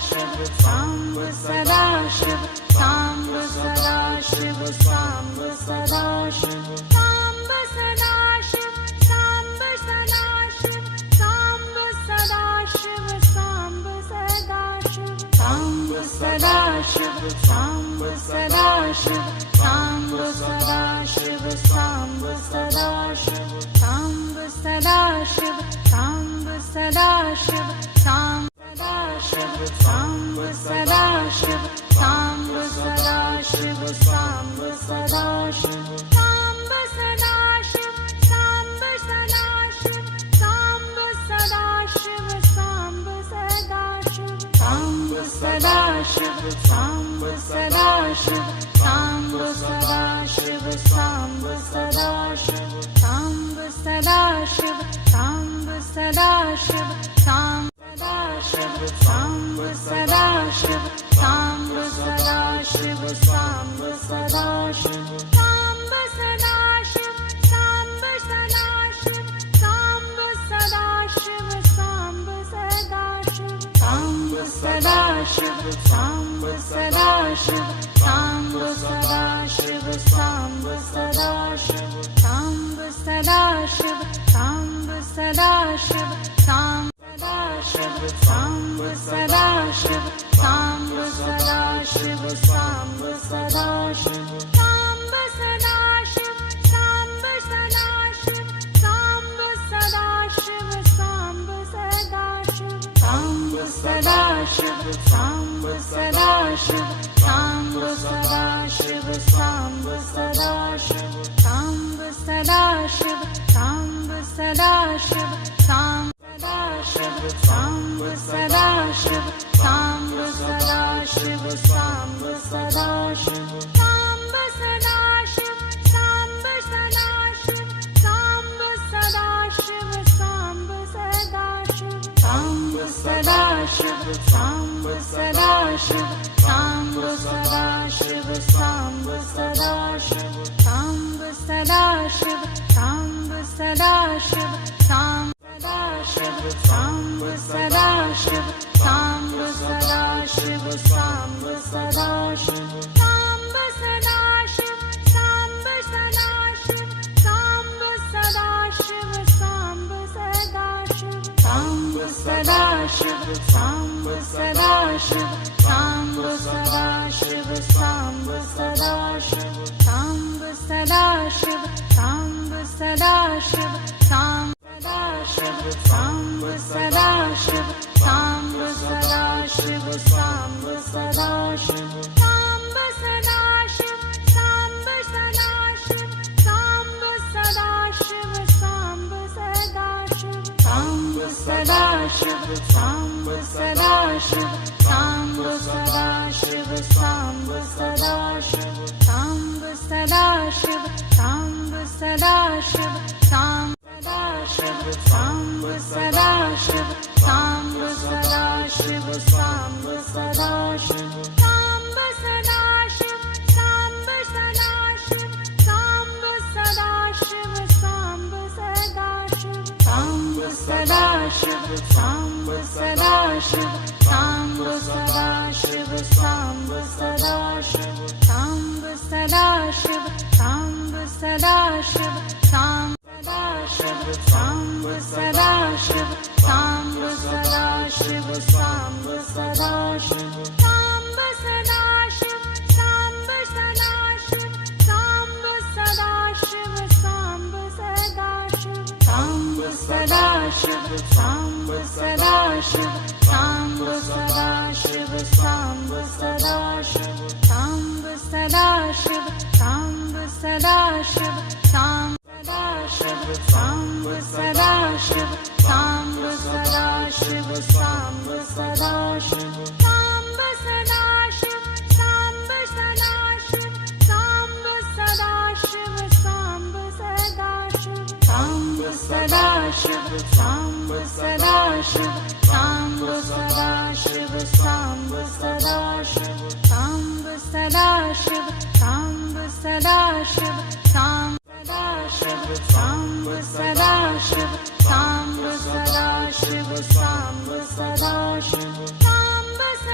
Shiv, Samb Sada Shiv, Samb Sada Shiv, Samb Sada Shiv, Samb Sada Shiv, Samb Sada Shiv, Samb Sada Shiv, Samb Sada Shiv, Samb Sada Shiv, Samb Sada Shiv, Samb Sada Shiv, Samb Sada Shiv, Samb Sada Shiv, Samb Sada Shiv, Samb Samb Sada Shiv, Samb Sada Shiv, Samb Sada Shiv, Samb Sada Shiv, Samb Sada Shiv, Samb Sada Shiv, Samb Sada Shiv, Samb Sada Shiv, Samb Sada Shiv, Samb Sada Shiv, Samb Sada Shiv, Samb Sada Shiv, Samb Sada Shiv, Samb Shiv, Samb Sada Shiv, Samb Sada Shiv, Samb Sada Shiv, Samb Sada Shiv, Samb Sada Shiv, Samb Sada Shiv, Samb Sada Shiv, Samb Sada Shiv, Samb Sada Shiv, Samb Sada Shiv, Samb Sada Shiv, Samb Sada Shiv, Samb Sada Shiv, Samb Shiv, Samb Sada Shiv, Samb Sada Shiv, Samb Sada Shiv, Samb Sada Shiv, Samb Sada Shiv, Samb Sada Shiv, Samb Sada Shiv, Samb Sada Shiv, Samb Sada Shiv, Samb Sada Shiv, Samb Sada Shiv, Samb Sada Shiv, Samb Sada Shiv, Samb Shiv, Samb Sada Shiv, Samb Sada Shiv, Samb Sada Shiv, Samb Sada Shiv, Samb Sada Shiv, Samb Sada Shiv, Samb Sada Shiv, Samb Sada Shiv, Samb Sada Shiv, Samb Sada Shiv, Samb Sada Shiv, Samb Sada Shiv, Samb Sada Shiv, Samb Shiv, Samb Sada Shiv, Samb Sada Shiv, Samb Sada Shiv, Samb Sada Shiv, Samb Sada Shiv, Samb Sada Shiv, Samb Sada Shiv, Samb Sada Shiv, Samb Sada Shiv, Samb Sada Shiv, Samb Sada Shiv, Samb Sada Shiv, Samb Sada Shiv, Samb Shiv, Samb Sada Shiv, Samb Sada Shiv, Samb Sada Shiv, Samb Sada Shiv, Samb Sada Shiv, Samb Sada Shiv, Samb Sada Shiv, Samb Sada Shiv, Samb Sada Shiv, Samb Sada Shiv, Samb Sada Shiv, Samb Sada Shiv, Samb Sada Shiv, Samb Shiv, Samb Sada Shiv, Samb Sada Shiv, Samb Sada Shiv, Samb Sada Shiv, Samb Sada Shiv, Samb Sada Shiv, Samb Sada Shiv, Samb Sada Shiv, Samb Sada Shiv, Samb Sada Shiv, Samb Sada Shiv, Samb Sada Shiv, Samb Sada Shiv, Samb Shiv, Samb Sada Shiv, Samb Sada Shiv, Samb Sada Shiv, Samb Sada Shiv, Samb Sada Shiv, Samb Sada Shiv, Samb Sada Shiv, Samb Sada Shiv, Samb Sada Shiv, Samb Sada Shiv, Samb Sada Shiv, Samb Sada Shiv, Samb Sada Shiv, Samb Shiv, Samb Sada Shiv, Samb Sada Shiv, Samb Sada Shiv, Samb Sada Shiv, Samb Sada Shiv, Samb Sada Shiv, Samb Sada Shiv, Samb Sada Shiv, Samb Sada Shiv, Samb Sada Shiv, Samb Sada Shiv, Samb Sada Shiv, Samb Sada Shiv, Samb Shiv, Samb Sada Shiv, Samb Sada Shiv, Samb Sada Shiv, Samb Sada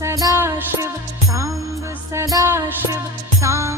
Sadashiv, Samba Sadashiv, Samba